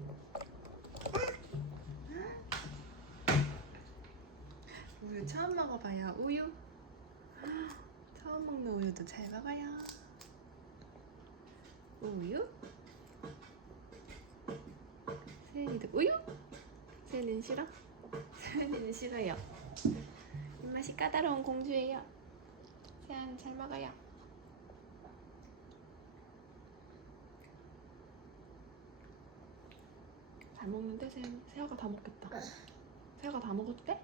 우유 처음 먹어봐요. 우유. 처음 먹는 우유도 잘 먹어요. 우유. 세연이도 우유. 세연이는 싫어? 세연이는 싫어요. 입맛이 까다로운 공주예요. 세연 잘 먹어요. 잘 먹는데 세연, 세아가 다 먹겠다. 세아가 다 먹었대?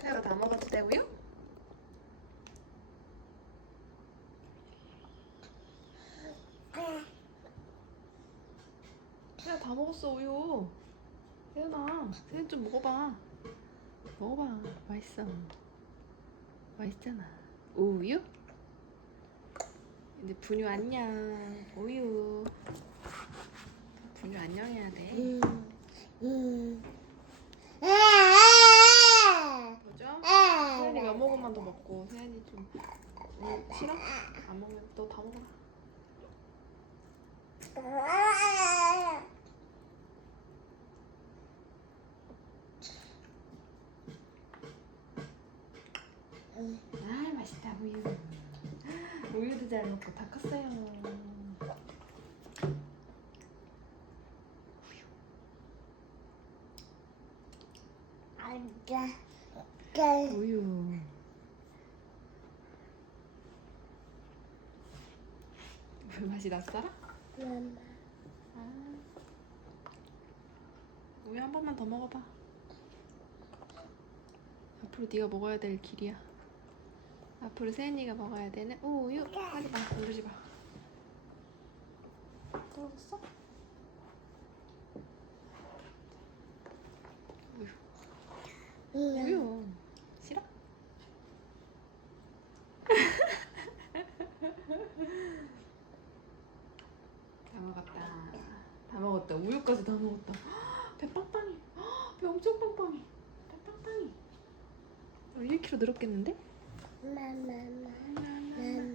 세아가 다 먹었대 우유? 세아 다 먹었어 우유. 세연아, 세연 좀 먹어봐. 먹어봐, 맛있어. 맛있잖아. 우유? 이제 분유 안녕. 우유. 분유 안녕해야 돼. 뭐죠? 세연이 몇 모금만 더 먹고 세연이 좀 우유 싫어? 안 먹으면 너 다 먹어라. 아 맛있다 우유. 우유도 잘 먹고 다 컸어요. 우유. 물 맛이 낯설어? 아. 우유 한 번만 더 먹어봐. 앞으로 네가 먹어야 될 길이야. 앞으로 세연이가 먹어야 되는 우유. 하지 마, 누르지 마. 떨어졌어? 우유. 우유. 싫어? 다 먹었다. 다 먹었다. 우유까지 다 먹었다. 배 빵빵해. 배 엄청 빵빵해. 배 빵빵해. 1kg 늘었겠는데? 妈妈妈妈妈妈。